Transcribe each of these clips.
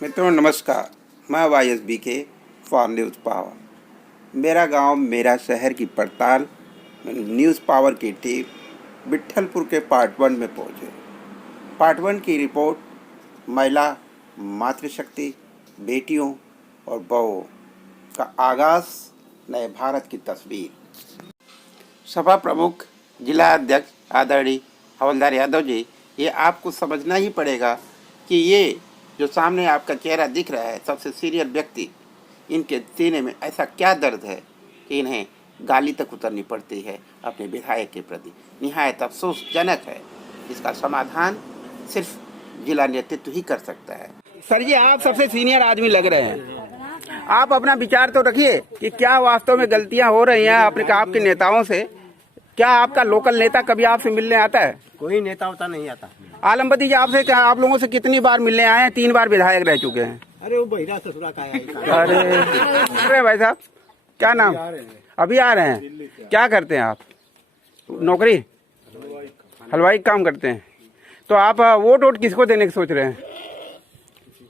मित्रों नमस्कार, मैं YSB के फॉर न्यूज़ पावर। मेरा गांव मेरा शहर की पड़ताल न्यूज़ पावर की टीम विट्ठलपुर के पार्ट 1 में पहुंचे। पार्ट 1 की रिपोर्ट महिला, मातृशक्ति, बेटियों और बहुओं का आगाज़, नए भारत की तस्वीर। सभा प्रमुख जिला अध्यक्ष आदरणीय हवलदार यादव जी, ये आपको समझना ही पड़ेगा कि ये जो सामने आपका चेहरा दिख रहा है, सबसे सीनियर व्यक्ति, इनके सीने में ऐसा क्या दर्द है कि इन्हें गाली तक उतरनी पड़ती है अपने विधायक के प्रति। निहायत अफसोसजनक है। इसका समाधान सिर्फ जिला नेतृत्व ही कर सकता है। सर जी, आप सबसे सीनियर आदमी लग रहे हैं, आप अपना विचार तो रखिए कि क्या वास्तव में गलतियां हो रही हैं अपने आपके नेताओं से। क्या आपका लोकल नेता कभी आपसे मिलने आता है? कोई नेता होता नहीं आता। आलमबदी जी, आपसे क्या, आप लोगों से कितनी बार मिलने आए हैं? 3 बार विधायक रह चुके हैं। अरे वो बहिरा ससुरा का है। अरे भाई साहब, क्या नाम? अभी आ रहे हैं। क्या करते हैं आप? नौकरी, हलवाई काम करते हैं। तो आप वोट किसको देने की सोच रहे हैं?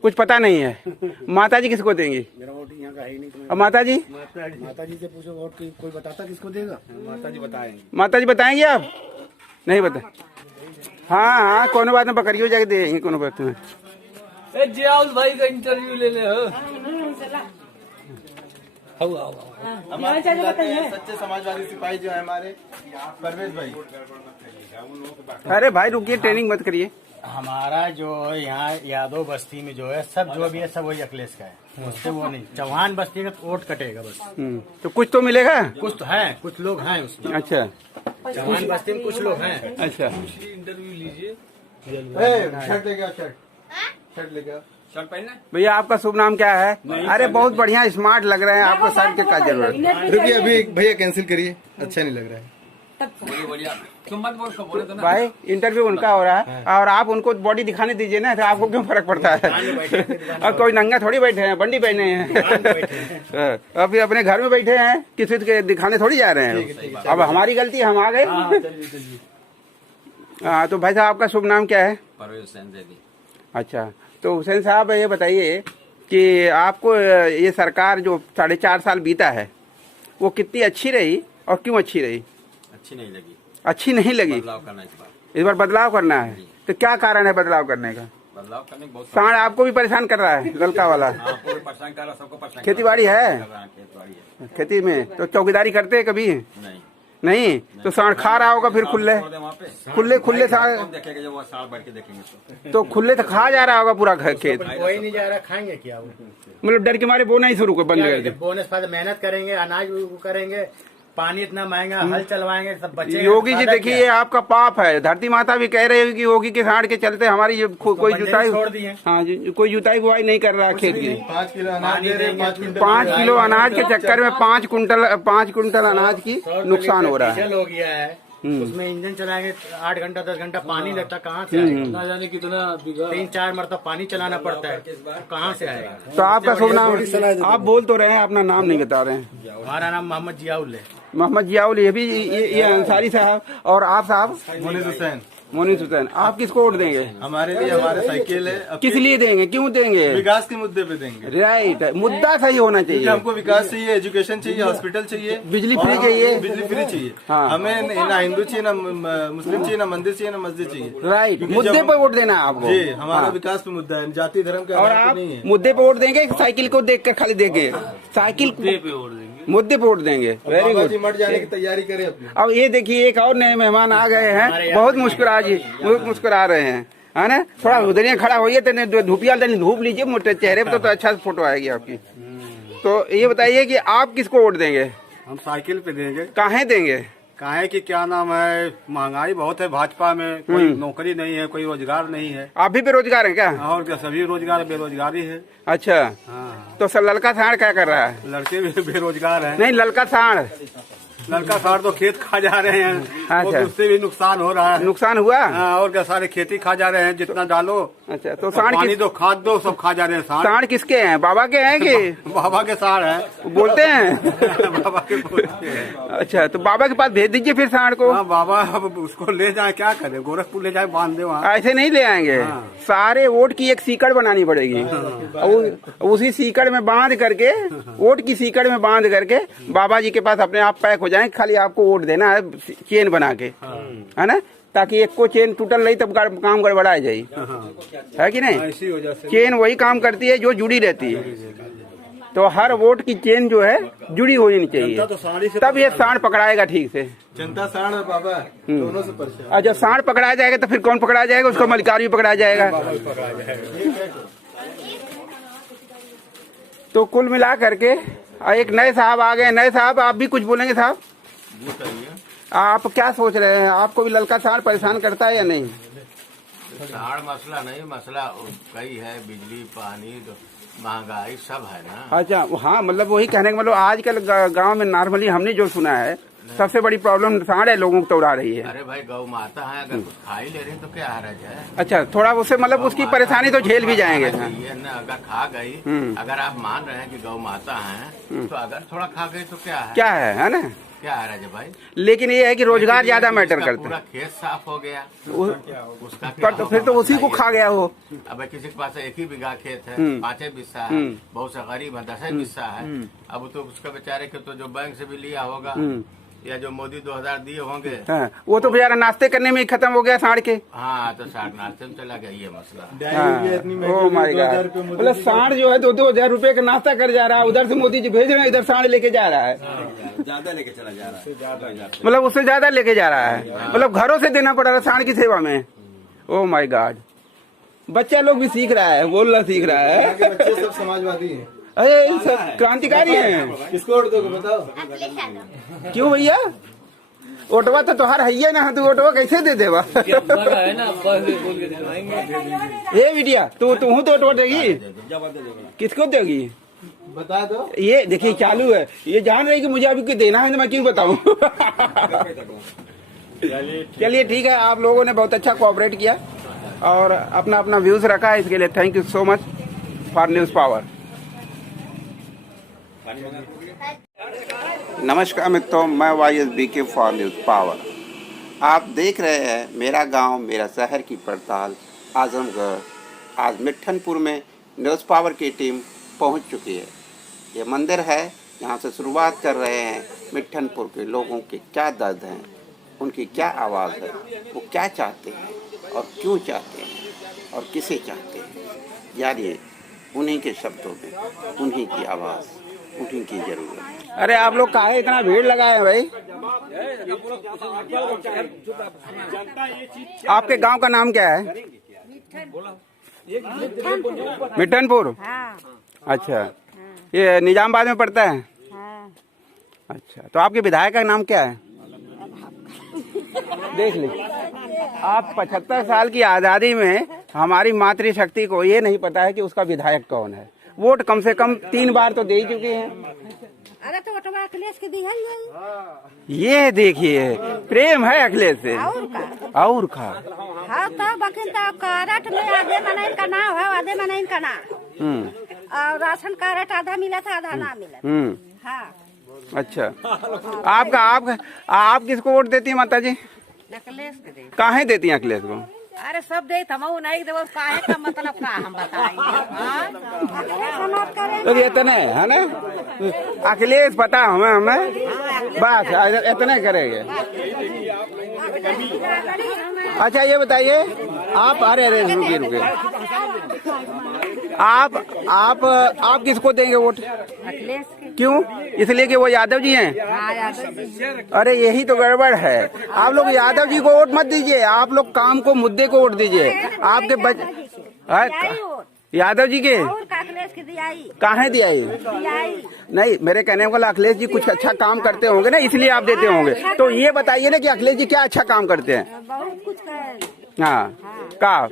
कुछ पता नहीं है। माता जी किसको देंगी? मेरा वोट यहाँ का है ही नहीं। और माता जी से पूछो वोट की, कोई बताता किसको देगा? माता जी बताएंगे। माता जी बताएंगे? आप नहीं बता? हाँ, कोनो बात में बकरियों जाके देंगे, कोनो बात में। जियाउल भाई का इंटरव्यू ले ले। सच्चे समाजवादी सिपाही जो है हमारे परवेज भाई। अरे भाई रुकिए, ट्रेनिंग मत करिए। हमारा जो यहाँ यादव बस्ती में जो है सब जो भी है सब वही अखिलेश का है, उससे वो नहीं। चौहान बस्ती का वोट कटेगा बस। तो कुछ तो मिलेगा। कुछ तो है, कुछ लोग हैं उसमें। अच्छा, चौहान बस्ती में कुछ लोग हैं। अच्छा। इंटरव्यू लीजिए। शर्ट लेके आओ, शर्ट लेके आओ। शर्ट पहनना। भैया आपका शुभ नाम क्या है? अरे बहुत बढ़िया, स्मार्ट लग रहे हैं। आपको शर्ट की क्या जरूरत है? रुकिए, अभी भैया कैंसिल करिए, अच्छा नहीं लग रहा है। बोलिए, तुम मत बोले तो ना भाई इंटरव्यू उनका हो रहा है और आप उनको बॉडी दिखाने दीजिए ना, तो आपको क्यों फर्क पड़ता है? और कोई नंगा थोड़ी बैठे हैं, बंडी पहने हैं। अभी अपने घर में बैठे हैं, किसी के दिखाने थोड़ी जा रहे हैं। अब हमारी गलती, हम आ गए। हाँ, तो भाई साहब आपका शुभ नाम क्या है? परवेज हुसैन जैदी। अच्छा, तो हुसैन साहब ये बताइए कि आपको ये सरकार जो 4.5 साल बीता है, वो कितनी अच्छी रही और क्यों अच्छी रही? अच्छी नहीं लगी। अच्छी नहीं लगी? बदलाव करना इस बार बदलाव करना है। तो क्या कारण है बदलाव करने का? बदलाव करने बहुत सांड आपको भी परेशान कर रहा है, ललका वाला। आपको परेशान कर रहा, सबको परेशान। खेती बाड़ी है? खेती है। खेती में तो चौकीदारी करते हैं कभी? नहीं नहीं। तो सांड खा रहा होगा फिर खुले सांड देखेंगे, जब वो साल बढ़ के देखेंगे तो खुले तो खा जा रहा होगा पूरा खेत। वही नहीं जा रहा, खाएंगे क्या? मतलब डर के मारे बोना ही शुरू कर बंद कर दे। बोनस पर मेहनत करेंगे, अनाज करेंगे, पानी इतना महंगा, हल चलवाएंगे, सब बच्चे। योगी जी देखिए, ये आपका पाप है। धरती माता भी कह रहे हैं कि योगी के सांड के चलते हमारी कोई जुताई छोड़ दी है। हाँ, कोई जुताई बुआई नहीं कर रहा खेत की। 5 किलो अनाज दे रहे हैं, 5 किलो अनाज के चक्कर में 5 कुंटल अनाज की नुकसान हो रहा है। हो गया है, उसमें इंजन चलाएंगे 8 घंटा 10 घंटा, पानी लगता कहाँ से आएगा? ना जाने कितना 3-4 मरतबा पानी चलाना पड़ता है, कहाँ से आएगा? तो आपका शुभ नाम? आप बोल तो रहे हैं, अपना नाम नहीं बता रहे हैं। हमारा नाम मोहम्मद जियाउल है। मोहम्मद जियाउल, ये भी ये अंसारी साहब। और आप साहब? मोनिस हुसैन। मोनिस हुसैन। आप किसको वोट देंगे? हमारे लिए हमारे साइकिल है। किस लिए देंगे, क्यों देंगे? विकास के मुद्दे पे देंगे। राइट, मुद्दा सही होना चाहिए। हमको विकास चाहिए, एजुकेशन चाहिए, हॉस्पिटल चाहिए, बिजली फ्री चाहिए। बिजली फ्री चाहिए। हाँ। हमें ना हिंदू चाहिए, ना मुस्लिम चाहिए, ना मंदिर चाहिए, ना मस्जिद चाहिए। राइट, मुद्दे पे वोट देना है आपको। जी, हमारा विकास पे मुद्दा है, जाति धर्म का और आधार आप पे नहीं है। मुद्दे पे वोट देंगे, साइकिल को देख कर खाली देंगे? साइकिल मुद्दे पे वोट देंगे। वेरी बाबा गुड। जी मर जाने की तैयारी करें अपनी। अब ये देखिए, एक और नए मेहमान आ गए हैं, बहुत मुस्कुरा रहे हैं, है ना? थोड़ा उधर खड़ा होइए, तो धूपिया धूप लीजिए मोटे चेहरे पे, तो अच्छा फोटो आएगी आपकी। तो ये बताइए कि आप किसको वोट देंगे? हम साइकिल पे देंगे। काहे देंगे? काहे कि क्या नाम है, महंगाई बहुत है भाजपा में, कोई नौकरी नहीं है, कोई रोजगार नहीं है। आप भी बेरोजगार हैं क्या? और क्या, सभी रोजगार बेरोजगारी है। अच्छा, हाँ, तो सर ललका सांड क्या कर रहा है? लड़के भी बेरोजगार हैं। नहीं, ललका सांड लड़का सार तो खेत खा जा रहे हैं। अच्छा। और उससे भी नुकसान हो रहा है। नुकसान हुआ? हाँ, और क्या, सारे खेती खा जा रहे हैं जितना डालो। अच्छा, तो सांड पानी दो, खाद दो, सब खा जा रहे हैं सांड। सांड किसके हैं? बाबा के हैं कि बाबा के सार है। बोलते हैं? बाबा के बोलते हैं। अच्छा, तो बाबा के पास भेज दीजिए फिर सांड को। हाँ, बाबा अब उसको ले जाए, क्या करे, गोरखपुर ले जाए, बांध दे वहाँ। ऐसे नहीं ले आएंगे। हाँ। सारे वोट की एक सीकड़ बनानी पड़ेगी। उसी सीकड़ में बांध करके, वोट की सीकड़ में बांध करके बाबा जी के पास अपने आप पैक हो जाए। खाली आपको वोट देना है चेन बना के, है ना, ताकि एक को चेन टूटल नहीं तब काम गड़बड़ा जाए, है कि नहीं? ऐसी वजह से चेन वही काम करती है जो जुड़ी रहती है। तो हर वोट की चेन जो है जुड़ी होनी चाहिए, तो साड़ी से तब ये सांड पकड़ाएगा ठीक से। जनता सांड और बाबा दोनों से परेशान। और जब सांड पकड़ा जाएगा तो फिर कौन पकड़ा जाएगा? उसको मलिकार भी पकड़ा जाएगा। तो कुल मिला करके एक नए साहब आ गए। नए साहब, आप भी कुछ बोलेंगे साहब? आप क्या सोच रहे हैं? आपको भी ललका सांड परेशान करता है या नहीं? सांड मसला नहीं, मसला कई है, बिजली, पानी, महंगाई सब है ना। अच्छा, हाँ, मतलब वही कहने का मतलब आजकल गांव में नॉर्मली हमने जो सुना है सबसे बड़ी प्रॉब्लम सांड है, लोगों को तोड़ा रही है। अरे भाई, गौ माता है, अगर कुछ खा ही ले रही तो क्या हरज है? अच्छा, थोड़ा उससे मतलब उसकी परेशानी तो झेल भी जाएंगे। ये ना, अगर खा गई, अगर आप मान रहे हैं कि गौ माता है, तो अगर थोड़ा खा गई तो क्या है ना? क्या हरज है भाई? लेकिन ये है कि रोजगार ज्यादा मैटर करता पूरा है। खेत साफ हो गया, उसका पर तो फिर तो उसी को खा गया हो। अब किसी के पास 1 ही बीघा खेत है, 5 बिस्सा है, बहुत सा गरीब है 10 बिस्सा है। अब तो उसका बेचारे के तो जो बैंक से भी लिया होगा या जो मोदी 2000 दिए होंगे, हाँ, वो तो बेचारा नाश्ते करने में ही खत्म हो गया सांड के। हाँ, तो सांड नाश्ते में चला गया, ये मसला। ओह माय गॉड, मतलब सांड जो है 2,000 रुपए का नाश्ता कर जा रहा है, उधर से मोदी जी भेज रहे हैं, इधर सांड लेके जा रहा है। ज्यादा लेके चला जा रहा है। मतलब उससे ज्यादा लेके जा रहा है, मतलब घरों से देना पड़ रहा है सांड की सेवा में। ओह माय गॉड, बच्चा लोग भी सीख रहा है, बोलना सीख रहा है। यहाँ के बच्चे सब समाजवादी हैं। अरे सब क्रांतिकारी हैं। किसको वोट दोगे बताओ? क्यों भैया? ओटवा तो तुहार है ना, तू ओटवा कैसे दे देवा? ये बिटिया, तू तो ओटवा देगी? किसको देगी? बता दो। ये देखिए चालू है, ये जान रही कि मुझे अभी कुछ देना है तो मैं क्यों बताऊं? चलिए ठीक है, आप लोगों ने बहुत अच्छा कोऑपरेट किया और अपना अपना व्यूज रखा है, इसके लिए thank you so much for news power. नमस्कार मित्रों, मैं YSBK फॉर न्यूज पावर। आप देख रहे हैं मेरा गांव मेरा शहर की पड़ताल आजमगढ़। आज मिट्ठनपुर में न्यूज़ पावर की टीम पहुंच चुकी है। ये मंदिर है, यहाँ से शुरुआत कर रहे हैं मिट्ठनपुर के लोगों के क्या दर्द हैं, उनकी क्या आवाज़ है, वो क्या चाहते हैं और क्यों चाहते हैं और किसे चाहते हैं। यानी उन्हीं के शब्दों में, उन्हीं की आवाज़, उन्हीं की ज़रूरत। अरे आप लोग काहे इतना भीड़ लगाए हैं भाई? आपके गांव का नाम क्या है? मिट्ठनपुर। अच्छा, ये निजामाबाद में पड़ता है। अच्छा, तो आपके विधायक का नाम क्या है? देख लीजिए, आप 75 साल की आज़ादी में हमारी मातृशक्ति को ये नहीं पता है कि उसका विधायक कौन है। वोट कम से कम 3 बार तो दे ही चुके हैं। अरे तो अखिलेश के दी है ये देखिए, प्रेम है अखिलेश से और खा। हाँ, तो बकिन तो कार्ड में आधे मना इनका नाम है, आधे मना इनका नाम। और राशन कार्ड आधा मिला था, आधा ना मिला। हाँ। अच्छा, आप किसको वोट देती हैं माता जी? अखिलेश के दे। काहे देती हैं अखिलेश को? अरे सब दे, हम नहीं देव, काहे का मतलब का हम बताएंगे। तो इतने है ना, अखिलेश पता हमें बस इतने करेंगे। अच्छा ये बताइए आप, अरे रुके आप किसको देंगे वोट? अखिलेश के। क्यों? इसलिए कि वो यादव जी हैं? हाँ, यादव जी। अरे यही तो गड़बड़ है। आप लोग यादव जी को वोट मत दीजिए, आप लोग काम को, मुद्दे को वोट दीजिए। आपके यादव जी के अखिलेश की दियाई काहे दियाई? नहीं, मेरे कहने वाला अखिलेश जी कुछ अच्छा काम करते होंगे ना, इसलिए आप देते होंगे। तो ये बताइए ना कि अखिलेश जी क्या अच्छा काम करते हैं? बहुत कुछ हाँ, का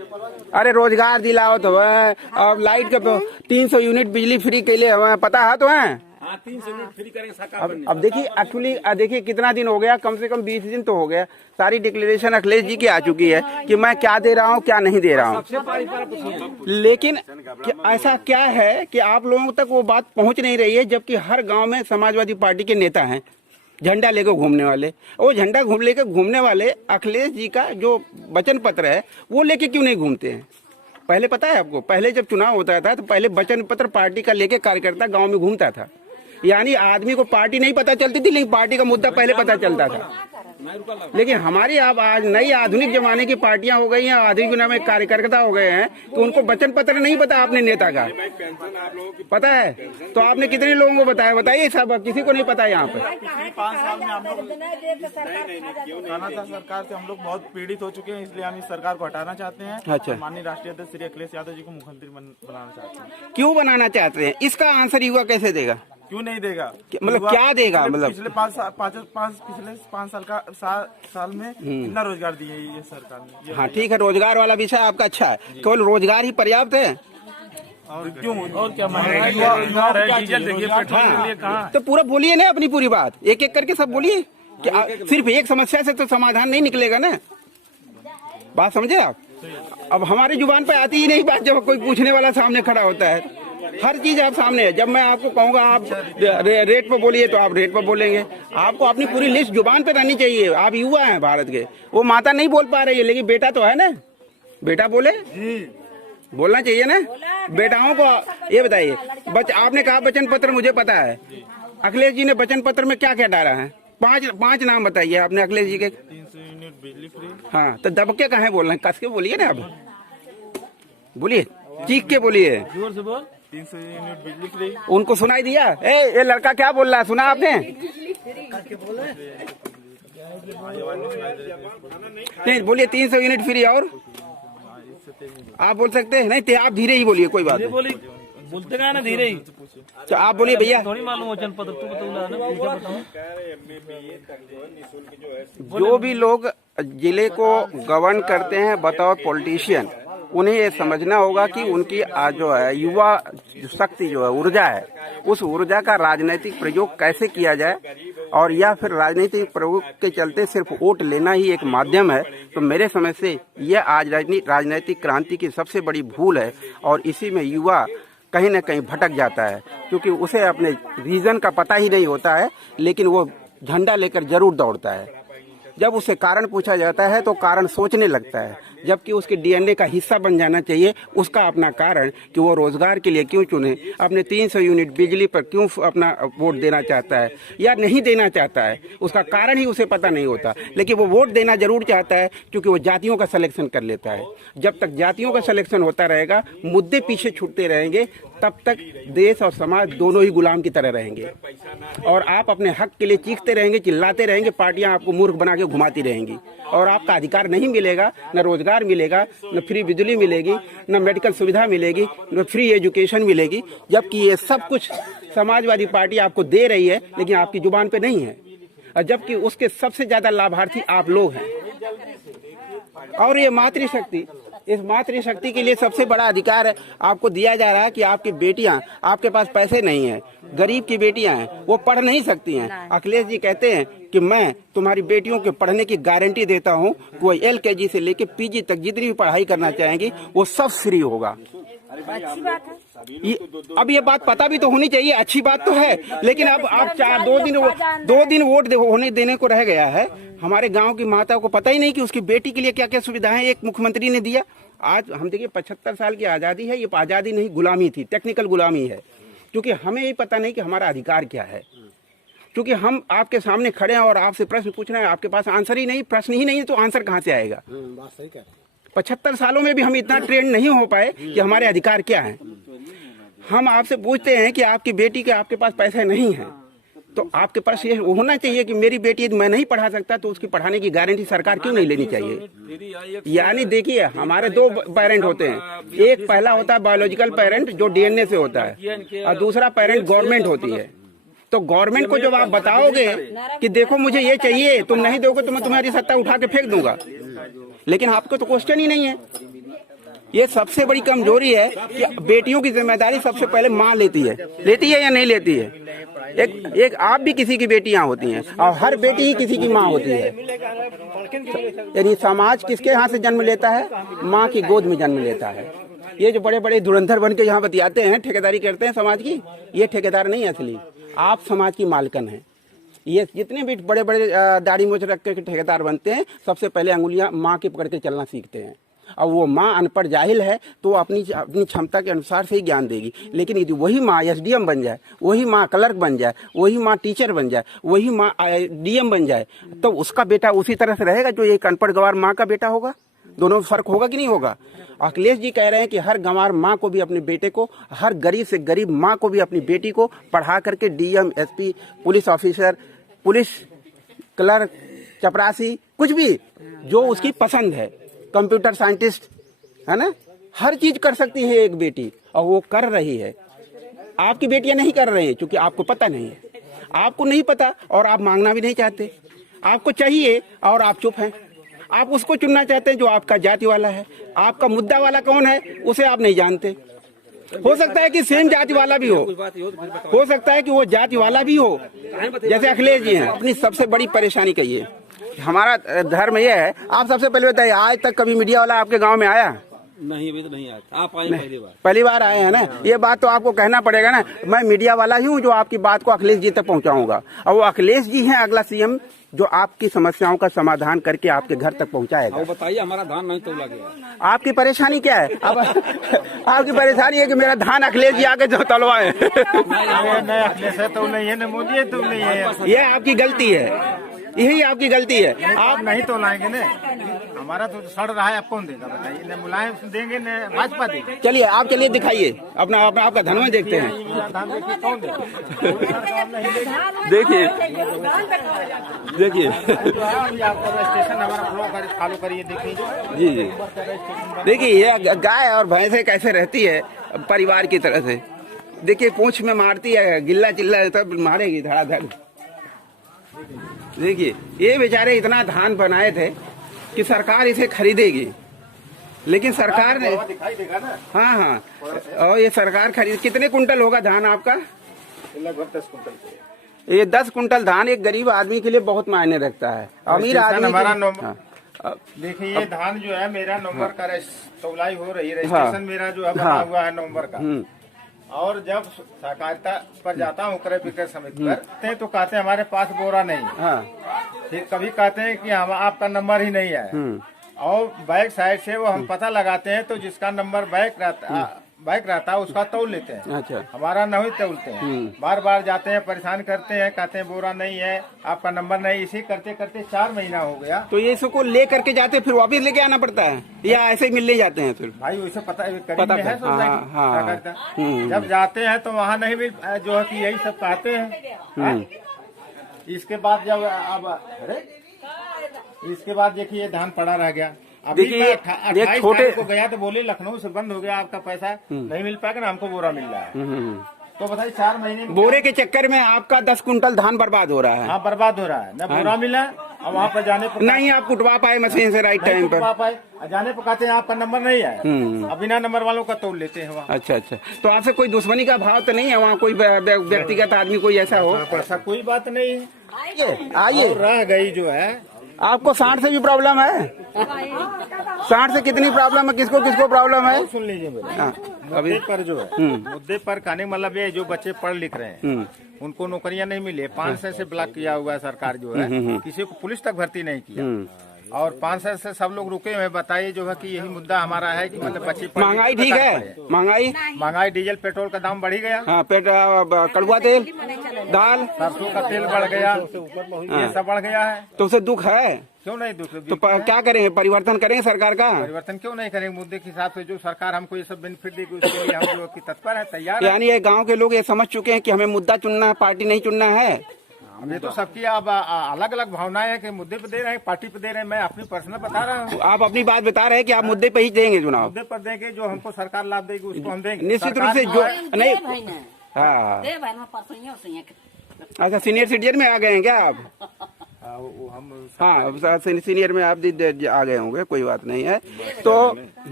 अरे रोजगार दिलाओ तो है, अब लाइट का 300 यूनिट बिजली फ्री के लिए हमें पता है तो है। अब देखिए एक्चुअली देखिए कितना दिन हो गया, कम से कम 20 दिन तो हो गया। सारी डिक्लेरेशन अखिलेश जी की आ चुकी है कि मैं क्या दे रहा हूँ क्या नहीं दे रहा हूँ, लेकिन ऐसा क्या है कि आप लोगों तक वो बात पहुंच नहीं रही है, जबकि हर गांव में समाजवादी पार्टी के नेता हैं झंडा लेकर घूमने वाले। वो झंडा लेकर घूमने वाले अखिलेश जी का जो वचन पत्र है वो लेके क्यों नहीं घूमते हैं? पहले पता है आपको, पहले जब चुनाव होता था तो पहले वचन पत्र पार्टी का लेके कार्यकर्ता गांव में घूमता था, यानी आदमी को पार्टी नहीं पता चलती थी लेकिन पार्टी का मुद्दा पहले पता चलता था। लेकिन हमारी अब आज नई आधुनिक जमाने की पार्टियां हो गई हैं, आधुनिक दुनिया में कार्यकर्ता हो गए हैं, तो उनको वचन पत्र नहीं पता अपने नेता का पता है। तो आपने कितने लोगों को बताया, बताइए सब, किसी को नहीं पता यहाँ पे। 5 साल में हम लोग खाना था सरकार से, हम लोग बहुत पीड़ित हो चुके हैं, इसलिए हम इस सरकार को हटाना चाहते हैं। अच्छा, माननीय राष्ट्रीय अध्यक्ष श्री अखिलेश यादव जी को मुख्यमंत्री बनाना चाहते हैं। क्यों बनाना चाहते हैं? इसका आंसर युवा कैसे देगा? क्यों नहीं देगा? मतलब क्या देगा? मतलब पिछले 5 साल में कितना रोजगार दिए ये सरकार ने? हाँ ठीक है, रोजगार वाला विषय आपका अच्छा है, केवल रोजगार ही पर्याप्त है? और क्यों? और क्या हाँ, तो पूरा बोलिए ना अपनी पूरी बात, एक एक करके सब बोलिए कि सिर्फ एक समस्या से तो समाधान नहीं निकलेगा ना, बात समझे आप? अब हमारी जुबान पे आती ही नहीं बात जब कोई पूछने वाला सामने खड़ा होता है। हर चीज आप सामने है, जब मैं आपको कहूंगा आप रेट पर बोलिए तो आप रेट पर बोलेंगे। आपको अपनी पूरी लिस्ट जुबान पे रहनी चाहिए। आप युवा हैं भारत के, वो माता नहीं बोल पा रही है लेकिन बेटा तो है ना, बेटा बोले, बोलना चाहिए ना बेटाओं को। ये बताइए, आपने कहा वचन पत्र, मुझे पता है अखिलेश जी ने वचन पत्र में क्या क्या डाला है, पांच नाम बताइए आपने अखिलेश जी के। 300 यूनिट बिजली फ्री। हाँ, तो दबके कहाँ बोल रहे हैं, कस के बोलिए ना, आप बोलिए, चीख के बोलिए, जोर से बोल। 300 यूनिट बिजली फ्री। उनको सुनाई दिया? ये लड़का क्या बोल रहा है, सुना आपने? नहीं बोलिए 300 यूनिट फ्री। और आप बोल सकते हैं? नहीं, आप धीरे ही बोलिए, कोई बात नहीं। बोलते का ना धीरे ही, तो आप बोलिए भैया। थोड़ी मालूम वचन पत्र तू बताओ। जो भी लोग जिले को गवर्न करते हैं बतौर पॉलिटिशियन, उन्हें ये समझना होगा कि उनकी आज जो है युवा शक्ति जो है, ऊर्जा है, उस ऊर्जा का राजनीतिक प्रयोग कैसे किया जाए, और या फिर राजनीतिक प्रयोग के चलते सिर्फ वोट लेना ही एक माध्यम है। तो मेरे समझ से यह आज राजनीतिक क्रांति की सबसे बड़ी भूल है, और इसी में युवा कहीं न कहीं भटक जाता है, क्योंकि उसे अपने रीजन का पता ही नहीं होता है, लेकिन वो झंडा लेकर जरूर दौड़ता है। जब उससे कारण पूछा जाता है तो कारण सोचने लगता है, जबकि उसके डीएनए का हिस्सा बन जाना चाहिए उसका अपना कारण कि वो रोजगार के लिए क्यों चुने, अपने 300 यूनिट बिजली पर क्यों अपना वोट देना चाहता है या नहीं देना चाहता है, उसका कारण ही उसे पता नहीं होता। लेकिन वो वोट देना जरूर चाहता है क्योंकि वो जातियों का सिलेक्शन कर लेता है। जब तक जातियों का सिलेक्शन होता रहेगा, मुद्दे पीछे छूटते रहेंगे, तब तक देश और समाज दोनों ही गुलाम की तरह रहेंगे, और आप अपने हक के लिए चीखते रहेंगे, चिल्लाते रहेंगे, पार्टियां आपको मूर्ख बना के घुमाती रहेंगी, और आपका अधिकार नहीं मिलेगा, न रोजगार मिलेगा, न फ्री बिजली मिलेगी, न मेडिकल सुविधा मिलेगी, न फ्री एजुकेशन मिलेगी, जबकि ये सब कुछ समाजवादी पार्टी आपको दे रही है, लेकिन आपकी जुबान पे नहीं है, और जबकि उसके सबसे ज्यादा लाभार्थी आप लोग हैं। और ये मातृशक्ति, इस मातृशक्ति के लिए सबसे बड़ा अधिकार है आपको दिया जा रहा है कि आपकी बेटियां, आपके पास पैसे नहीं है, गरीब की बेटियां हैं, वो पढ़ नहीं सकती हैं। अखिलेश जी कहते हैं कि मैं तुम्हारी बेटियों के पढ़ने की गारंटी देता हूं, वो LKG से लेके PG तक जितनी भी पढ़ाई करना चाहेंगी वो सब फ्री होगा। अच्छी बात है। अब ये बात पता भी तो होनी चाहिए, अच्छी बात तो है, लेकिन अब आप 2 दिन वोट होने देने को रह गया है। हमारे गांव की माता को पता ही नहीं कि उसकी बेटी के लिए क्या क्या सुविधाएं एक मुख्यमंत्री ने दिया। आज हम देखिए 75 साल की आज़ादी है, ये आज़ादी नहीं गुलामी थी, टेक्निकल गुलामी है, क्योंकि हमें ये पता नहीं कि हमारा अधिकार क्या है। क्योंकि हम आपके सामने खड़े हैं और आपसे प्रश्न पूछ रहे हैं, आपके पास आंसर ही नहीं, प्रश्न ही नहीं है, तो आंसर कहाँ से आएगा? 75 सालों में भी हम इतना ट्रेंड नहीं हो पाए कि हमारे अधिकार क्या है। हम आपसे पूछते हैं कि आपकी बेटी के आपके पास पैसे नहीं है, तो आपके पास ये होना चाहिए कि मेरी बेटी मैं नहीं पढ़ा सकता तो उसकी पढ़ाने की गारंटी सरकार क्यों नहीं लेनी चाहिए। यानी देखिए, हमारे 2 पेरेंट होते हैं, एक पहला होता है बायोलॉजिकल पेरेंट जो DNA से होता है, और दूसरा पेरेंट गवर्नमेंट होती है। तो गवर्नमेंट को जब आप बताओगे कि देखो मुझे ये चाहिए, तुम नहीं दोगे तो मैं तुम्हारी सत्ता उठा के फेंक दूंगा, लेकिन आपको तो क्वेश्चन ही नहीं है। ये सबसे बड़ी कमजोरी है कि बेटियों की जिम्मेदारी सबसे पहले माँ लेती है या नहीं लेती है? एक आप भी किसी की बेटियां होती हैं और हर बेटी ही किसी की माँ होती है। यानी समाज किसके हाथ से जन्म लेता है? माँ की गोद में जन्म लेता है। ये जो बड़े बड़े धुरंधर बन के यहाँ बतियाते हैं, ठेकेदारी करते हैं समाज की, ये ठेकेदार नहीं असली, आप समाज की मालकन हैं। ये जितने भी बड़े बड़े दाढ़ी मूंछ रख के ठेकेदार बनते हैं, सबसे पहले अंगुलियां माँ की पकड़ के चलना सीखते हैं। और वो माँ अनपढ़ जाहिल है तो अपनी क्षमता के अनुसार से ही ज्ञान देगी। लेकिन यदि वही माँ एसडीएम बन जाए, वही माँ क्लर्क बन जाए, वही माँ टीचर बन जाए, वही माँ डीएम बन जाए, तो उसका बेटा उसी तरह से रहेगा जो एक अनपढ़ गंवार माँ का बेटा होगा? दोनों में फर्क होगा कि नहीं होगा? अखिलेश जी कह रहे हैं कि हर गंवार माँ को भी अपने बेटे को, हर गरीब से गरीब माँ को भी अपनी बेटी को पढ़ा करके DM, SP, police officer, police clerk, चपरासी, कुछ भी जो उसकी पसंद है, कंप्यूटर साइंटिस्ट, है ना, हर चीज कर सकती है एक बेटी, और वो कर रही है। आपकी बेटियां नहीं कर रही है क्योंकि आपको पता नहीं है, आपको नहीं पता और आप मांगना भी नहीं चाहते। आपको चाहिए और आप चुप हैं। आप उसको चुनना चाहते हैं जो आपका जाति वाला है। आपका मुद्दा वाला कौन है उसे आप नहीं जानते। हो सकता है कि सेम जाति वाला भी हो सकता है कि वो जाति वाला भी हो, जैसे अखिलेश जी हैं। अपनी सबसे बड़ी परेशानी कहिए, हमारा धर्म यह है। आप सबसे पहले बताइए, आज तक कभी मीडिया वाला आपके गांव में आया? नहीं, अभी तो नहीं आया। आप आए पहली बार आए हैं ना। ये बात तो आपको कहना पड़ेगा ना। मैं मीडिया वाला ही हूँ जो आपकी बात को अखिलेश जी तक पहुँचाऊंगा, और वो अखिलेश जी हैं अगला सीएम जो आपकी समस्याओं का समाधान करके आपके घर तक पहुँचाएगा। बताइए, हमारा धान नहीं तोला गया। आपकी परेशानी क्या है? अब आपकी परेशानी है कि मेरा धान अखिलेश जी आके जो तलवाए। अखिलेश है तो नहीं है, न मोदी है तो नहीं है। ये आपकी गलती है, यही आपकी गलती है। आप नहीं तो लाएंगे ना, हमारा तो सड़ रहा है, आप कौन देगा बताइए? न मुलायम देंगे न भाजपा देंगे। चलिए आप चलिए दिखाइए अपना आपका धनवा देखते हैं। देखिए देखिए स्टेशन हमारा फॉलो करिए, देखिए जी जी। देखिए ये गाय और भैंसे कैसे रहती है परिवार की तरह से। देखिए पूंछ में मारती है, गिल्ला चिल्ला सब मारेगी धड़ाधड़। देखिए ये बेचारे इतना धान बनाए थे कि सरकार इसे खरीदेगी, लेकिन सरकार ने दिखाई देगा ना। हाँ हाँ, और ये सरकार खरीद। कितने कुंटल होगा धान आपका? लगभग 10 कुंटल। ये 10 कुंटल धान एक गरीब आदमी के लिए बहुत मायने रखता है। अमीर आदमी हमारा हाँ। देखिए ये धान जो है मेरा नवंबर का तौलाई हो रही है, रजिस्ट्रेशन मेरा जो है बना हुआ है नवंबर का। और जब सहकारिता पर जाता हूँ क्रय विक्रय समिति पर, तो कहते हैं हमारे पास बोरा नहीं। फिर कभी कहते हैं कि हम आपका नंबर ही नहीं है, और बैक साइड से वो हम पता लगाते हैं तो जिसका नंबर बैक रहता है उसका तौल लेते हैं। अच्छा। हमारा नहीं तौलते हैं। बार बार जाते हैं, परेशान करते हैं, कहते हैं बोरा नहीं है, आपका नंबर नहीं। इसी करते करते 4 महीना हो गया। तो ये इसको ले करके जाते फिर वापिस लेके आना पड़ता है या ऐसे ही मिलने जाते हैं? फिर भाई वैसे पता है, पता है हाँ। जब जाते हैं तो वहाँ नहीं मिल, जो है कि यही सब कहते हैं। इसके बाद जब अब इसके बाद देखिए धान पड़ा रह गया। अभी देखिए 28 छोटे को गया तो बोले लखनऊ से बंद हो गया, आपका पैसा नहीं मिल पाएगा ना, हमको बोरा मिल रहा है। तो बताइए 4 महीने में बोरे के चक्कर में आपका 10 कुंटल धान बर्बाद हो रहा है। हाँ बर्बाद हो रहा है, न बोरा मिला और वहाँ पर जाने पर नहीं आप कुटवा पाए मशीन से राइट टाइम पर। जाने पर कहते हैं आपका नंबर नहीं है, अब बिना नंबर वालों का तोड़ लेते हैं वहाँ। अच्छा अच्छा, तो आपसे कोई दुश्मनी का भाव तो नहीं है वहाँ? कोई व्यक्तिगत आदमी कोई ऐसा हो? ऐसा कोई बात नहीं है। आइए। रह गई जो है, आपको सांड से भी प्रॉब्लम है? सांड से कितनी प्रॉब्लम है? किसको किसको प्रॉब्लम है? सुन लीजिए मेरे अभी मुद्दे पर जो है, मुद्दे पर कहने मतलब ये जो बच्चे पढ़ लिख रहे हैं उनको नौकरियां नहीं मिले। 500 से ब्लॉक किया हुआ है सरकार जो है, किसी को पुलिस तक भर्ती नहीं किया, और 500 से सब लोग रुके हुए। बताइए जो है कि यही मुद्दा हमारा है कि मतलब बच्चे महंगाई ठीक है? महंगाई डीजल पेट्रोल का दाम बढ़ गया। हाँ, कड़वा तेल, दाल, सरसों का तेल बढ़ गया, ये सब बढ़ गया है। तो उसे दुख है? क्यों नहीं दुख? तो क्या करेंगे? परिवर्तन करेंगे सरकार का? परिवर्तन क्यों नहीं करेंगे? मुद्दे के हिसाब से जो सरकार हमको ये सब बेनिफिट देगी उसके लिए हम लोग की तत्पर है, तैयार है। यानी ये गांव के लोग ये समझ चुके हैं कि हमें मुद्दा चुनना है, पार्टी नहीं चुनना है। ये तो सबकी अब अलग अलग भावनाएं हैं कि मुद्दे पे दे रहे हैं, पार्टी पे दे रहे हैं। मैं अपनी पर्सनल बता रहा हूँ। आप अपनी बात बता रहे हैं कि आप मुद्दे पे ही देंगे चुनाव? मुद्दे पर देंगे, जो हमको सरकार लाभ देगी उसको हम देंगे निश्चित रूप से। जो नहीं, हाँ अच्छा, सीनियर सिटीजन में आ गए हैं क्या आप? हाँ सीनियर में आप आ गए होंगे, कोई बात नहीं है। तो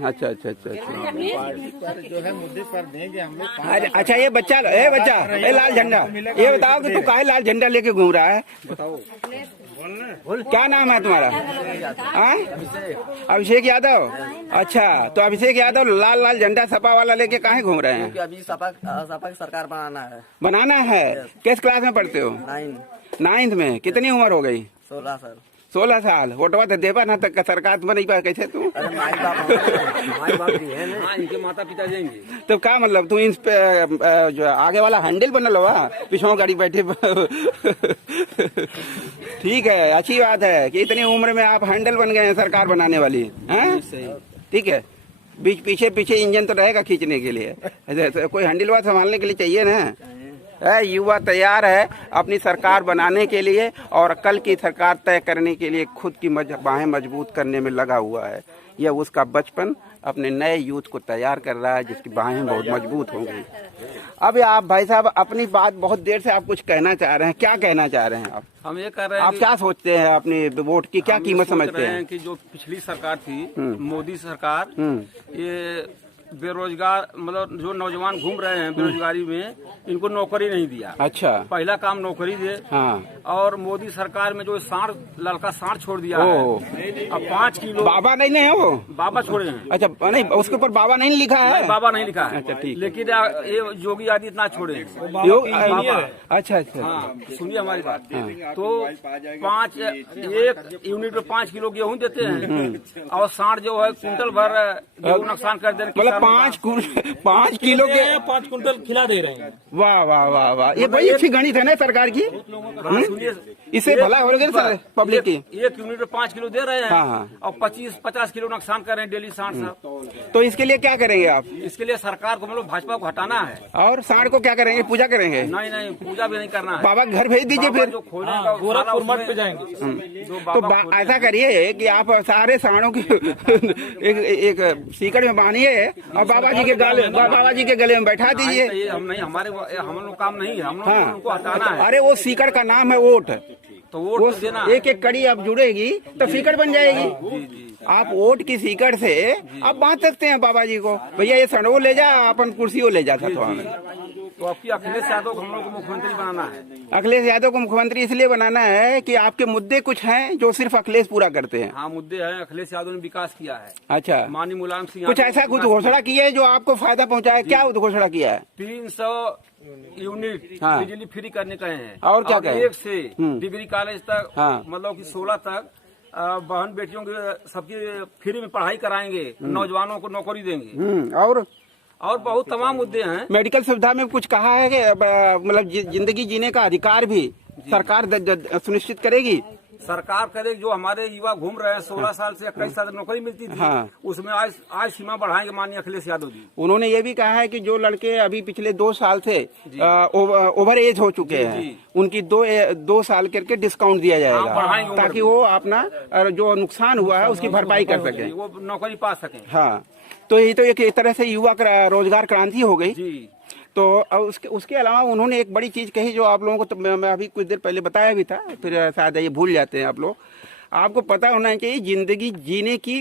अच्छा अच्छा अच्छा अच्छा जो है मुद्दे पर देंगे हम लोग। अच्छा ये बच्चा ए लाल झंडा, ये बताओ कि तू काहे लाल झंडा लेके घूम रहा है? बताओ क्या नाम है तुम्हारा? अभिषेक यादव। अच्छा तो अभिषेक यादव लाल झंडा सपा वाला लेके काहे घूम रहे हैं? अभी सपा की सरकार बनाना है। किस क्लास में पढ़ते हो? 9th में। कितनी उम्र हो गई? 16 साल। 16 साल। वोटवा तो देवा ना तक सरकार तो नहीं पा कैसे तू? माई बाप भी है ना, इनके माता पिता जाएंगे तो क्या मतलब तू इन पे जो आगे वाला हैंडल बनल हुआ पिछवा गाड़ी बैठे ठीक है, अच्छी बात है कि इतनी उम्र में आप हैंडल बन गए हैं सरकार बनाने वाली हैं। ठीक है, पीछे इंजन तो रहेगा खींचने के लिए, कोई हैंडल संभालने के लिए चाहिए ना। युवा तैयार है अपनी सरकार बनाने के लिए और कल की सरकार तय करने के लिए खुद की बाहें मजबूत करने में लगा हुआ है। यह उसका बचपन अपने नए यूथ को तैयार कर रहा है जिसकी बाहें बहुत मजबूत होंगी। अब आप भाई साहब अपनी बात बहुत देर से आप कुछ कहना चाह रहे हैं, क्या कहना चाह रहे हैं आप? हम ये कर रहे हैं, आप क्या सोचते हैं अपनी वोट की क्या कीमत समझते हैं? कि जो पिछली सरकार थी मोदी सरकार, ये बेरोजगार मतलब जो नौजवान घूम रहे हैं बेरोजगारी में, इनको नौकरी नहीं दिया। अच्छा, पहला काम नौकरी दे। हाँ। और मोदी सरकार में जो लड़का साढ़ छोड़ दिया है, अब 5 किलो। बाबा नहीं है वो? बाबा छोड़े हैं। अच्छा नहीं, उसके ऊपर बाबा नहीं लिखा है? बाबा नहीं लिखा है। अच्छा ठीक। लेकिन ये योगी आदित्यनाथ छोड़े हैं। अच्छा अच्छा हाँ, सुनिए हमारी बात। तो 1 यूनिट में 5 किलो गेहूँ देते हैं और साढ़ जो है कुंटल भर गेहूँ नुकसान कर दे रहे हैं। 5 किलो के 5 कुंटल खिला दे रहे हैं। वाह वाह वाह वाह, ये बड़ी अच्छी गणित है ना सरकार की। इससे भला हो गया सर पब्लिक की। 1 यूनिट में 5 किलो दे रहे हैं। हाँ। और 25-50 किलो नुकसान कर रहे हैं डेली साढ़ साहब। तो इसके लिए क्या करेंगे आप? इसके लिए सरकार को मतलब भाजपा को हटाना है। और साढ़ को क्या करेंगे? पूजा करेंगे? नहीं पूजा भी नहीं करना है। बाबा घर भेज दीजिए फिर। गोरखपुर मठ पे जाएंगे। तो ऐसा करिए कि आप सारे साढ़ों की एक सीकड़ में बांधिए और बाबा जी के गले में बैठा दीजिए। हम लोग काम नहीं है, हम लोग उनको हटाना है। अरे वो सीकड़ का नाम है वोट, तो वोट देना। एक कड़ी अब जुड़ेगी तो सीकड़ बन जाएगी। आप वोट की सीकड़ से आप बांध सकते हैं बाबा जी को, भैया ये सड़ो ले जा, अपन कुर्सी ले जा सकते हैं। तो आपकी अखिलेश यादव को हम लोग को मुख्यमंत्री बनाना है। अखिलेश यादव को मुख्यमंत्री इसलिए बनाना है कि आपके मुद्दे कुछ हैं जो सिर्फ अखिलेश पूरा करते हैं। हाँ मुद्दे हैं, अखिलेश यादव ने विकास किया है। अच्छा, माननीय मुलायम सिंह कुछ ऐसा कुछ घोषणा की है जो आपको फायदा पहुंचा है? क्या घोषणा किया है? 300 यूनिट बिजली फ्री करने कहे हैं। और क्या कहे? 1 से डिग्री कॉलेज तक, मतलब कि 16 तक बहन बेटियों की सबकी फ्री में पढ़ाई कराएंगे, नौजवानों को नौकरी देंगे। और बहुत तमाम मुद्दे हैं। मेडिकल सुविधा में कुछ कहा है कि मतलब जिंदगी जीने का अधिकार भी सरकार सुनिश्चित करेगी? सरकार करे। जो हमारे युवा घूम रहे हैं 16 साल से 21 साल नौकरी मिलती थी, उसमें आज सीमा बढ़ाएंगे माननीय अखिलेश यादव जी। उन्होंने ये भी कहा है कि जो लड़के अभी पिछले 2 साल से ओवर एज हो चुके हैं उनकी 2 साल करके डिस्काउंट दिया जाएगा ताकि वो अपना जो नुकसान हुआ है उसकी भरपाई कर सके, वो नौकरी पा सके। हाँ, तो ये तो एक तरह से युवा रोजगार क्रांति हो गई। तो उसके अलावा उन्होंने एक बड़ी चीज कही जो आप लोगों को तो मैं अभी कुछ देर पहले बताया भी था, फिर शायद ये भूल जाते हैं आप लोग। आपको पता होना चाहिए जिंदगी जीने की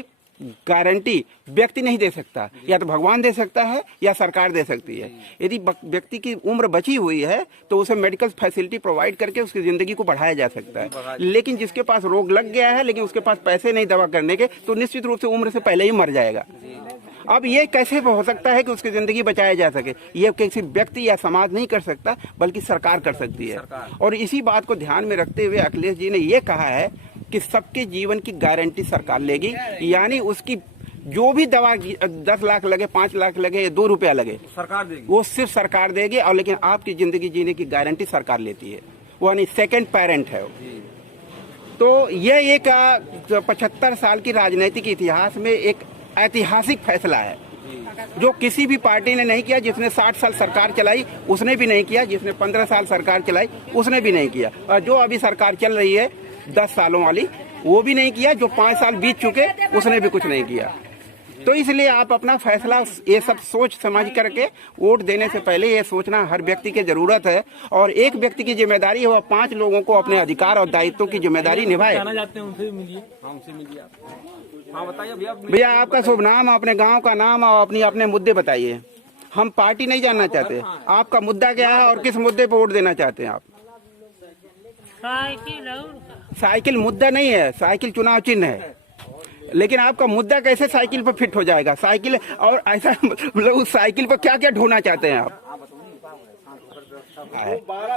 गारंटी व्यक्ति नहीं दे सकता, या तो भगवान दे सकता है या सरकार दे सकती है। यदि व्यक्ति की उम्र बची हुई है तो उसे मेडिकल फैसिलिटी प्रोवाइड करके उसकी जिंदगी को बढ़ाया जा सकता है। लेकिन जिसके पास रोग लग गया है लेकिन उसके पास पैसे नहीं दवा करने के, तो निश्चित रूप से उम्र से पहले ही मर जाएगा। अब ये कैसे हो सकता है कि उसकी जिंदगी बचाया जा सके? ये किसी व्यक्ति या समाज नहीं कर सकता बल्कि सरकार कर सकती है। और इसी बात को ध्यान में रखते हुए अखिलेश जी ने ये कहा है कि सबके जीवन की गारंटी सरकार लेगी, यानी उसकी जो भी दवा 10 लाख लगे, 5 लाख लगे, 2 रुपया लगे, सरकार देगी, वो सिर्फ सरकार देगी। और लेकिन आपकी जिंदगी जीने की गारंटी सरकार लेती है, वो यानी सेकेंड पेरेंट है। तो यह एक 75 साल की राजनीतिक इतिहास में एक ऐतिहासिक फैसला है जो किसी भी पार्टी ने नहीं किया। जिसने 60 साल सरकार चलाई उसने भी नहीं किया, जिसने 15 साल सरकार चलाई उसने भी नहीं किया, और जो अभी सरकार चल रही है 10 सालों वाली वो भी नहीं किया, जो 5 साल बीत चुके उसने भी कुछ नहीं किया। तो इसलिए आप अपना फैसला ये सब सोच समझ करके वोट देने से पहले ये सोचना हर व्यक्ति की जरूरत है, और एक व्यक्ति की जिम्मेदारी है वह 5 लोगों को अपने अधिकार और दायित्वों की जिम्मेदारी निभाए। उनसे मिलिए, हमसे मिलिए आप। हाँ बताइए भैया, आपका शुभ नाम, अपने गांव का नाम और अपने मुद्दे बताइए। हम पार्टी नहीं जानना चाहते, आपका मुद्दा क्या है और किस मुद्दे पर वोट देना चाहते हैं आप? साइकिल मुद्दा नहीं है, साइकिल चुनाव चिन्ह है, लेकिन आपका मुद्दा कैसे साइकिल पर फिट हो जाएगा? साइकिल और ऐसा मतलब उस साइकिल पर क्या क्या ढोना चाहते हैं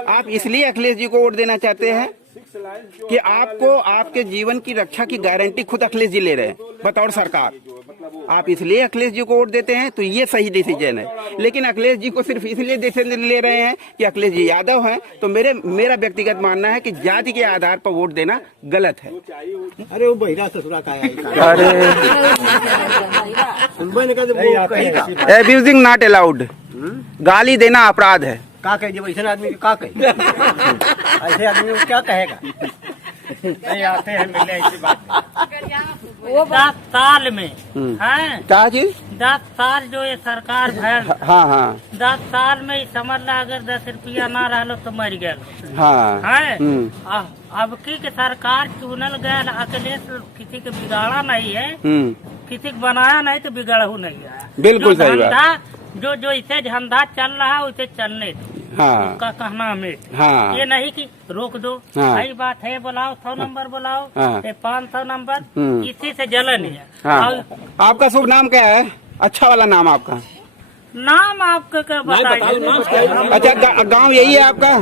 आप इसलिए अखिलेश जी को वोट देना चाहते हैं कि आपको आपके जीवन की रक्षा की गारंटी खुद अखिलेश जी ले रहे हैं बतौर सरकार। आप इसलिए अखिलेश जी को वोट देते हैं, तो ये सही डिसीजन है। लेकिन अखिलेश जी को सिर्फ इसलिए डिसीजन ले रहे हैं कि अखिलेश जी यादव हैं, तो मेरा व्यक्तिगत मानना है कि जाति के आधार पर वोट देना गलत है। अरे वो बहिरा ससुरा का है। अरे एब्यूजिंग नॉट अलाउड, गाली देना अपराध है। का कहे जब ऐसे आदमी को का कहे? ऐसे आदमी को क्या कहेगा? नहीं आते हैं मिलने ऐसी बात वो 10 साल में है, क्या चीज? 10 साल जो ये सरकार भैल, हाँ 10 साल में ही समझ ला अगर 10 रुपया ना रहो तो मर गया हाँ। है। अब की के सरकार चुनल गया, अकेले किसी के बिगाड़ा नहीं है, किसी को बनाया नहीं तो बिगड़ू नहीं है। बिल्कुल सही बात। जो इसे धंधा चल रहा है उसे चलने दो। हाँ। उसका कहना हमें ये नहीं कि रोक दो। सही बात है, बुलाओ 100 नंबर बुलाओ, 500 नंबर, इसी से जलन है। आपका शुभ नाम क्या है? अच्छा वाला नाम आपका नाम आपका क्या बताइए? अच्छा, गांव यही है आपका?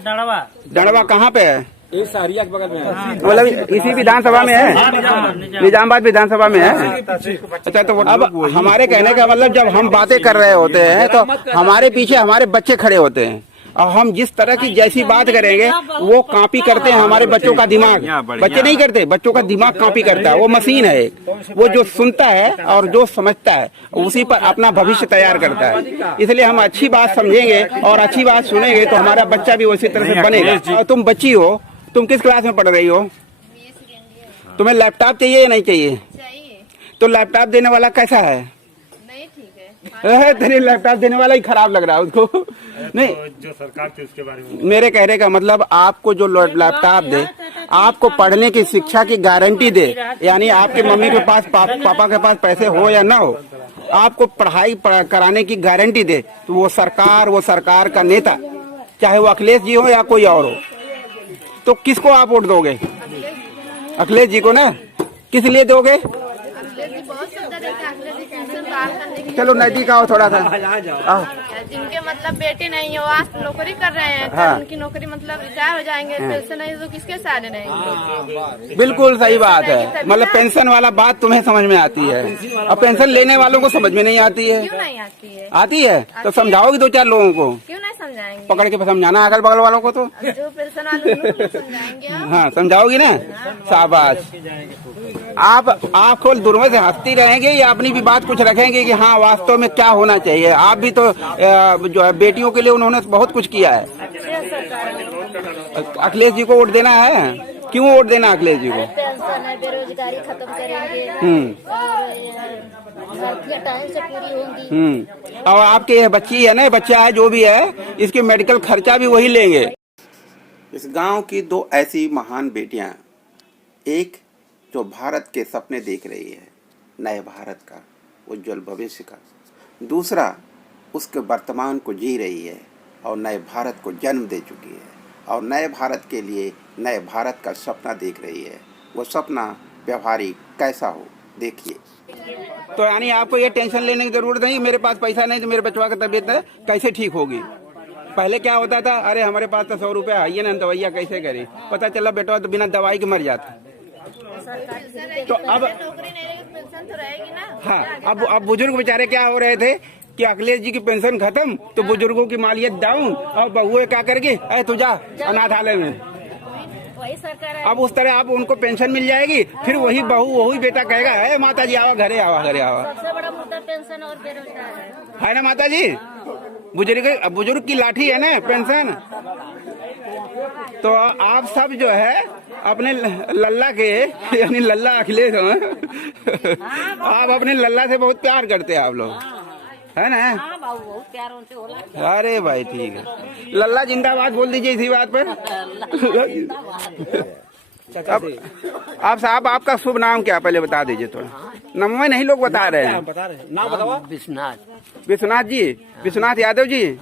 डड़वा। डड़वा कहाँ पे है? सहरिया के बगल में है। मतलब इसी विधानसभा में है? निजामाबाद विधानसभा में है। अच्छा, तो अब हमारे कहने का मतलब, जब हम बातें कर रहे होते हैं तो हमारे पीछे हमारे बच्चे खड़े होते हैं, और हम जिस तरह की जैसी बात करेंगे वो कॉपी करते हैं हमारे बच्चों का दिमाग। बच्चे नहीं करते, बच्चों का दिमाग कॉपी करता है। वो मशीन है एक, वो जो सुनता है और जो समझता है उसी पर अपना भविष्य तैयार करता है। इसलिए हम अच्छी बात समझेंगे और अच्छी बात सुनेंगे तो हमारा बच्चा भी उसी तरह से बनेगा। और तुम बच्ची हो, तुम किस क्लास में पढ़ रही हो? तुम्हें लैपटॉप चाहिए या नहीं चाहिए? चाहिए। तो लैपटॉप देने वाला कैसा है? नहीं, ठीक है। तेरे लैपटॉप देने वाला ही खराब लग रहा है उसको। नहीं, जो सरकार थी उसके बारे में मेरे कहने का मतलब, आपको जो लैपटॉप दे, आपको पढ़ने की शिक्षा की गारंटी दे, यानी आपके मम्मी के पास पापा के पास पैसे हो या ना हो, आपको पढ़ाई कराने की गारंटी दे, तो वो सरकार का नेता, चाहे वो अखिलेश जी हो या कोई और हो, तो किसको आप वोट दोगे? अखिलेश जी को ना। किस लिए दोगे? चलो नजदीक आओ थोड़ा सा। जिनके मतलब बेटे नहीं हो, आज नौकरी कर रहे हैं, हाँ। उनकी नौकरी मतलब रिटायर हो जाएंगे, पेंशन नहीं तो किसके सहारे रहेंगे? बिल्कुल सही बात है। मतलब पेंशन वाला बात तुम्हें समझ में आती है, और पेंशन लेने वालों को समझ में नहीं आती है। क्यों नहीं आती है? आती है तो समझाओगी 2-4 लोगों को। क्यों नहीं समझाएंगे? पकड़ के समझाना अगल बगल वालों को, तो जो पेंशन वाले उनको समझाएंगे। हाँ, समझाओगी ना? शाबाश। आप खोल दूर से हंसती रहेंगे या अपनी भी बात कुछ रखेंगे कि हाँ वास्तव में क्या होना चाहिए? आप भी तो जो है बेटियों के लिए उन्होंने बहुत कुछ किया है। अखिलेश जी को वोट देना है। क्यों वोट देना अखिलेश जी को? पेंशन है, बेरोजगारी खत्म करेंगे और टाइम से पूरी होंगी। और आपके ये बच्ची है ना, बच्चा है जो भी है, इसके मेडिकल खर्चा भी वही लेंगे। इस गांव की 2 ऐसी महान बेटियां, एक जो भारत के सपने देख रही है, नए भारत का उज्जवल भविष्य का, दूसरा उसके वर्तमान को जी रही है और नए भारत को जन्म दे चुकी है, और नए भारत के लिए नए भारत का सपना देख रही है। वो सपना व्यवहारिक कैसा हो, देखिए। तो यानी आपको ये टेंशन लेने की जरूरत नहीं, मेरे पास पैसा नहीं तो मेरे बच्चों की तबीयत कैसे ठीक होगी। पहले क्या होता था, अरे हमारे पास तो 100 रुपया है ना, दवाइयाँ कैसे करें? पता चला बेटा तो बिना दवाई के मर जाता। तो अब नौकरी नहीं रहेगी, पेंशन तो रहेगी ना। हाँ, अब बुजुर्ग बेचारे क्या हो रहे थे कि अखिलेश जी की पेंशन खत्म तो बुजुर्गों की मालियत डाउन, और बहुए क्या करके अरे तू जा अनाथालय में। वही सरकार है। अब उस तरह आप उनको पेंशन मिल जाएगी, फिर वही बहू वही बेटा कहेगा है माता जी आवा घरे आवा घरे आवा। सबसे बड़ा मुद्दा पेंशन और बेरोजगार है ना माता जी? बुजुर्ग की लाठी है ना पेंशन। तो आप सब जो है अपने लल्ला के यानी लल्ला अखिलेश हैं। आप अपने लल्ला से बहुत प्यार करते हैं आप लोग, है ना? बहुत प्यार उनसे होला। अरे भाई ठीक है, लल्ला जिंदाबाद बोल दीजिए इसी बात पर। आप साहब आपका शुभ नाम क्या, पहले बता दीजिए थोड़ा। नमवा नहीं लोग बता रहे हैं, नाम बताओ। विश्वनाथ जी, विश्वनाथ यादव जी।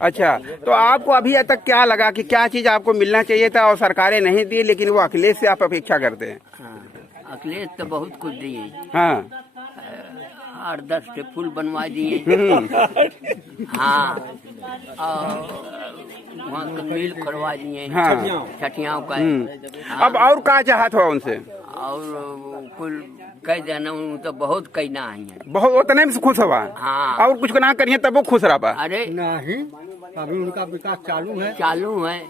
अच्छा, तो आपको अभी तक क्या लगा कि क्या चीज आपको मिलना चाहिए था और सरकारें नहीं दी, लेकिन वो अखिलेश से आप अपेक्षा करते हैं? अखिलेश तो बहुत कुछ दिए। हाँ, 8-10 के पुल बनवा दिए। हाँ, और वहाँ का मिल करवा दिए। हाँ, छठियाओं का। अब और क्या चाहत हो उनसे? और कुल कह देना तो बहुत कहना है। बहुत उतने में खुश हुआ? हाँ, और कुछ ना करिए तब वो खुश रहा? अरे नहीं, अभी उनका विकास चालू है।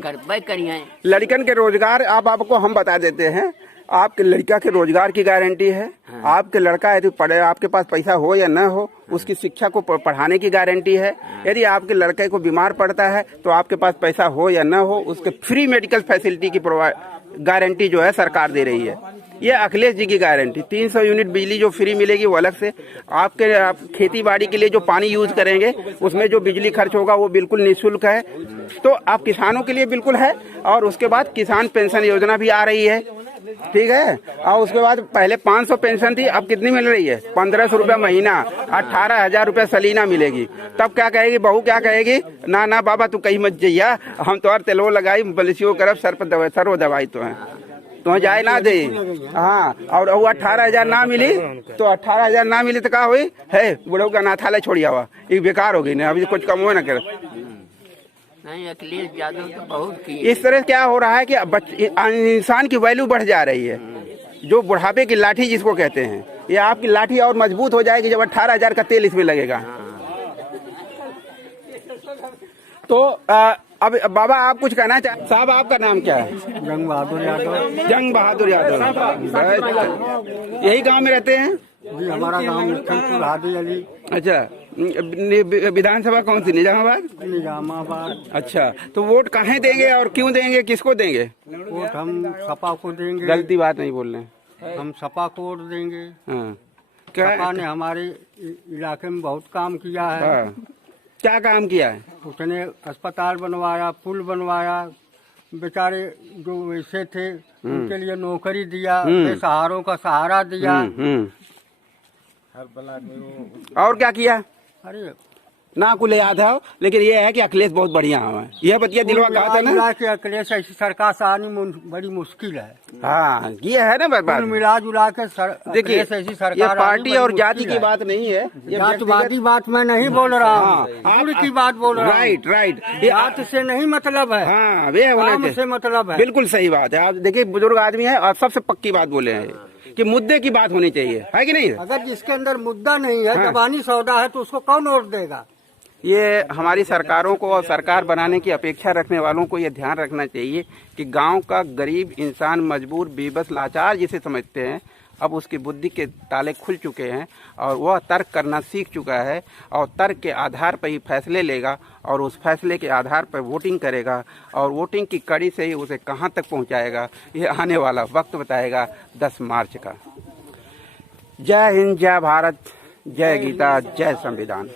करबे करिए। लड़कन के रोजगार आपको हम बता देते हैं। आपके लड़का के रोजगार की गारंटी है। हाँ। आपके लड़का यदि पढ़े, आपके पास पैसा हो या न हो, उसकी शिक्षा को पढ़ाने की गारंटी है। यदि आपके लड़के को बीमार पड़ता है तो आपके पास पैसा हो या न हो, उसके फ्री मेडिकल फैसिलिटी की गारंटी जो है सरकार दे रही है। ये अखिलेश जी की गारंटी। 300 यूनिट बिजली जो फ्री मिलेगी वो अलग से। आप खेती बाड़ी के लिए जो पानी यूज करेंगे उसमें जो बिजली खर्च होगा वो बिल्कुल निःशुल्क है। तो आप किसानों के लिए बिल्कुल है। और उसके बाद किसान पेंशन योजना भी आ रही है, ठीक है। और उसके बाद पहले 500 पेंशन थी, अब कितनी मिल रही है? 1500 रुपया महीना, 18,000 रुपया सलीना मिलेगी। तब क्या कहेगी बहू, क्या कहेगी? ना ना बाबा तू कहीं मत जइया, हम तो और तेलो लगाई बलसियों करब सर वो दवाई तो है तो जाए ना दे। हाँ, और वो 18,000 ना मिली तो 18,000 ना मिली तो क्या हुई है? बुढ़ऊ का अनाथालय छोड़िया हुआ, ये बेकार हो गई ना, अभी कुछ कम हो ना कर। नहीं, अखिलेश यादव तो बहुत की। इस तरह क्या हो रहा है कि इंसान की वैल्यू बढ़ जा रही है। जो बुढ़ापे की लाठी जिसको कहते हैं, ये आपकी लाठी और मजबूत हो जाएगी जब 18,000 का तेल इसमें लगेगा। तो अब बाबा आप कुछ कहना चाहते? साहब आपका नाम क्या है? जंग बहादुर यादव। जंग बहादुर यादव। यही गांव में रहते हैं जी? हमारा गाँव हादी अली। अच्छा, विधानसभा कौन सी? निजामाबाद। निजामाबाद। अच्छा, तो वोट कहाँ देंगे और क्यों देंगे, किसको देंगे? वोट हम सपा को देंगे। गलती बात नहीं बोल रहे, हम सपा को वोट देंगे। हाँ। क्या सपा ने हमारे इलाके में बहुत काम किया है। हाँ। क्या काम किया है? उसने अस्पताल बनवाया, पुल बनवाया, बेचारे जो वैसे थे उनके लिए नौकरी दिया, बेसहारों का सहारा दिया। और क्या किया? अरे ना कुल याद है, लेकिन ये है कि अखिलेश बहुत बढ़िया है। यह बतिया दिलवा कहा था ना कि अखिलेश ऐसी सरकार से आनी बड़ी मुश्किल है। हाँ, ये है ना बात। मिला जुला के देखिए, ऐसी सरकार, ये पार्टी और जाति की बात नहीं है, ये जातिवादी बात मैं नहीं बोल रहा हूँ, आप की बात बोल रहा हूँ। राइट राइट, जात से नहीं मतलब है। हाँ, वे होना से मतलब है। बिल्कुल सही बात है। आप देखिए, बुजुर्ग आदमी है और सबसे पक्की बात बोले हैं कि मुद्दे की बात होनी चाहिए, है कि नहीं? अगर जिसके अंदर मुद्दा नहीं है, जबानी सौदा है, तो उसको कौन वोट देगा? ये हमारी सरकारों को और सरकार बनाने की अपेक्षा रखने वालों को ये ध्यान रखना चाहिए कि गांव का गरीब इंसान, मजबूर, बेबस, लाचार जिसे समझते हैं, अब उसकी बुद्धि के ताले खुल चुके हैं और वह तर्क करना सीख चुका है और तर्क के आधार पर ही फैसले लेगा और उस फैसले के आधार पर वोटिंग करेगा और वोटिंग की कड़ी से ही उसे कहां तक पहुंचाएगा ये आने वाला वक्त बताएगा 10 मार्च का। जय हिंद, जय भारत, जय गीता, जय संविधान।